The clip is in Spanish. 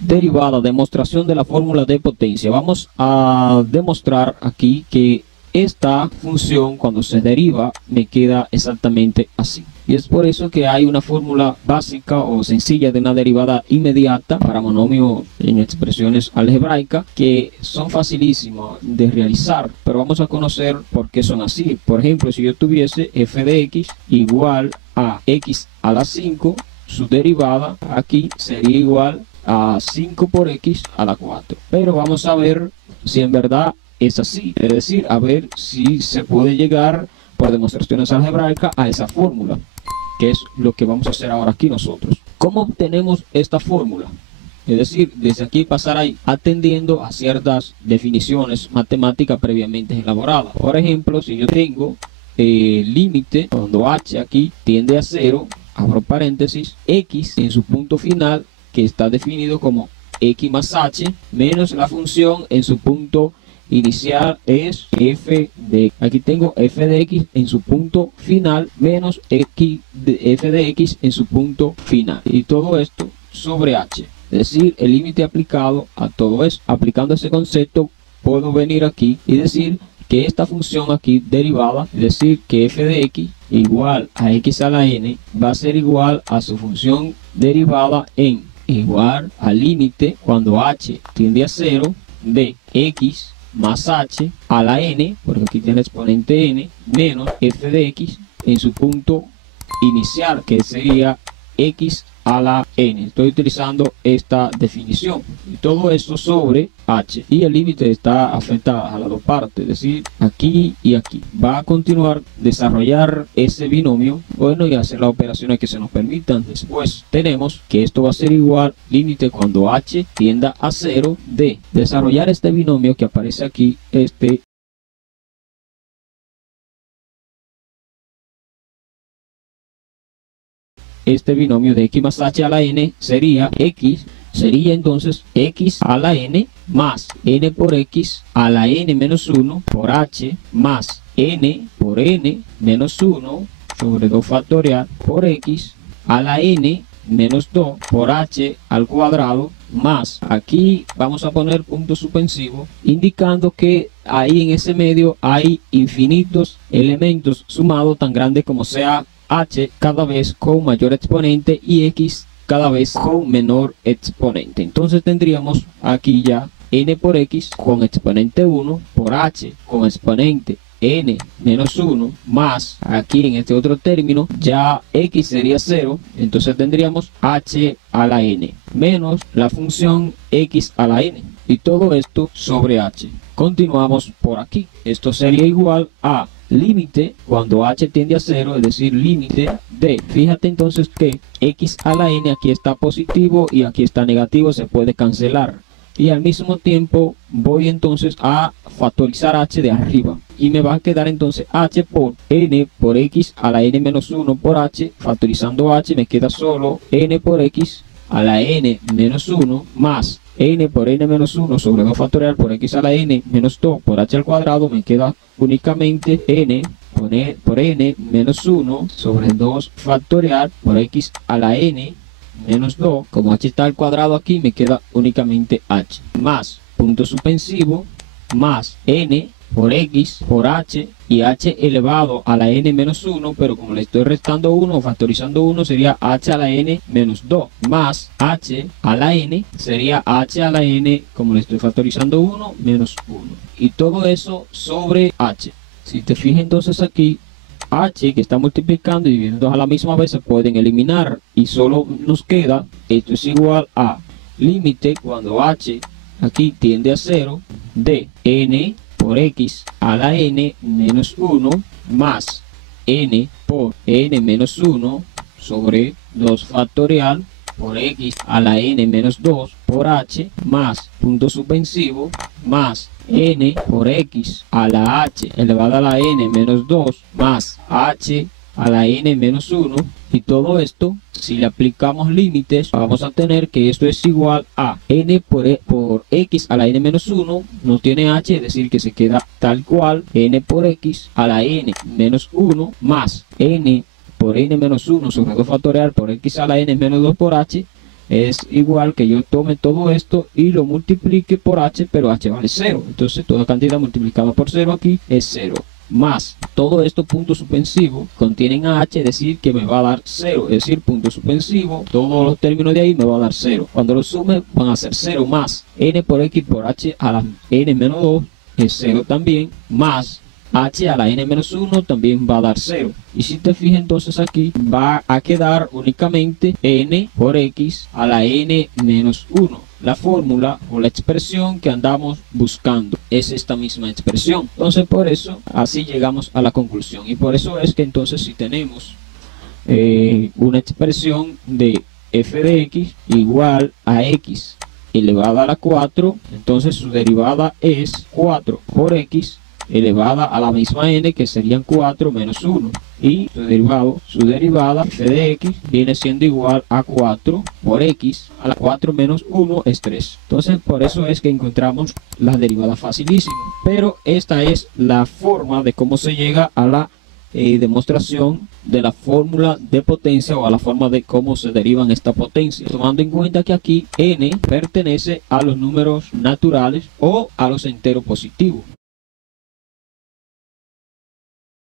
derivada, demostración de la fórmula de potencia. Vamos a demostrar aquí que esta función cuando se deriva me queda exactamente así. Y es por eso que hay una fórmula básica o sencilla de una derivada inmediata para monomios en expresiones algebraicas que son facilísimas de realizar, pero vamos a conocer por qué son así. Por ejemplo, si yo tuviese f de x igual a x a la 5, su derivada aquí sería igual a 5 por x a la 4. Pero vamos a ver si en verdad es así, es decir, a ver si se puede llegar por demostraciones algebraicas a esa fórmula, que es lo que vamos a hacer ahora aquí nosotros. ¿Cómo obtenemos esta fórmula? Es decir, desde aquí pasar ahí atendiendo a ciertas definiciones matemáticas previamente elaboradas. Por ejemplo, si yo tengo límite cuando h aquí tiende a 0, abro paréntesis, x en su punto final, que está definido como x más h, menos la función en su punto inicial es f de, aquí tengo f de x en su punto final menos f de x en su punto final, y todo esto sobre h, es decir, el límite aplicado a todo esto. Aplicando ese concepto puedo venir aquí y decir que esta función aquí derivada, es decir, que f de x igual a x a la n va a ser igual a su función derivada en igual al límite cuando h tiende a 0 de x más h a la n, porque aquí tiene el exponente n, menos f de x en su punto inicial, que sería x a la n. Estoy utilizando esta definición y todo esto sobre h, y el límite está afectado a las dos partes, es decir, aquí y aquí. Va a continuar desarrollar ese binomio, bueno, y hacer las operaciones que se nos permitan. Después tenemos que esto va a ser igual límite cuando h tienda a 0 de desarrollar este binomio que aparece aquí, este binomio de x más h a la n sería entonces x a la n más n por x a la n menos 1 por h más n por n menos 1 sobre 2 factorial por x a la n menos 2 por h al cuadrado, más, aquí vamos a poner punto suspensivo indicando que ahí en ese medio hay infinitos elementos sumados tan grandes como sea h cada vez con mayor exponente y x cada vez con menor exponente. Entonces tendríamos aquí ya n por x con exponente 1 por h con exponente n menos 1 más, aquí en este otro término ya x sería 0, entonces tendríamos h a la n menos la función x a la n, y todo esto sobre h. Continuamos por aquí, esto sería igual a límite cuando h tiende a 0, es decir, límite de, fíjate entonces que x a la n aquí está positivo y aquí está negativo, se puede cancelar, y al mismo tiempo voy entonces a factorizar h de arriba y me va a quedar entonces h por n por x a la n menos 1 por h, factorizando h me queda solo n por x a la n menos 1 más n por n menos 1 sobre 2 factorial por x a la n menos 2 por h al cuadrado, me queda únicamente n por n menos 1 sobre 2 factorial por x a la n menos 2, como h está al cuadrado aquí, me queda únicamente h, más punto suspensivo, más n por x por h, y h elevado a la n menos 1, pero como le estoy restando 1 o factorizando 1 sería h a la n menos 2, más h a la n sería h a la n, como le estoy factorizando 1, menos 1, y todo eso sobre h. Si te fijas entonces aquí, h que está multiplicando y dividiendo a la misma vez se pueden eliminar y solo nos queda, esto es igual a límite cuando h aquí tiende a 0 de n por x a la n menos 1 más n por n menos 1 sobre 2 factorial por x a la n menos 2 por h más punto suspensivo más n por x a la h elevada a la n menos 2 más h a la n menos 1, y todo esto si le aplicamos límites vamos a tener que esto es igual a n por x a la n menos 1, no tiene h, es decir que se queda tal cual, n por x a la n menos 1 más n por n menos 1 sobre 2 factorial por x a la n menos 2 por h, es igual que yo tome todo esto y lo multiplique por h, pero h vale 0. Entonces toda cantidad multiplicada por 0 aquí es 0. Más todo esto punto suspensivo contienen a h, es decir que me va a dar 0, es decir punto suspensivo, todos los términos de ahí me va a dar 0. Cuando lo sume van a ser 0 más n por x por h a la n menos 2 es 0 también, más h a la n menos 1 también va a dar 0. Y si te fijas entonces aquí va a quedar únicamente n por x a la n menos 1. La fórmula o la expresión que andamos buscando es esta misma expresión. Entonces por eso así llegamos a la conclusión. Y por eso es que entonces si tenemos una expresión de f de x igual a x elevada a la 4, entonces su derivada es 4 por x elevada a la misma n, que serían 4 menos 1, y su derivada f de x viene siendo igual a 4 por x a la 4 menos 1 es 3. Entonces por eso es que encontramos la derivada facilísima, pero esta es la forma de cómo se llega a la demostración de la fórmula de potencia, o a la forma de cómo se derivan esta potencia, tomando en cuenta que aquí n pertenece a los números naturales o a los enteros positivos.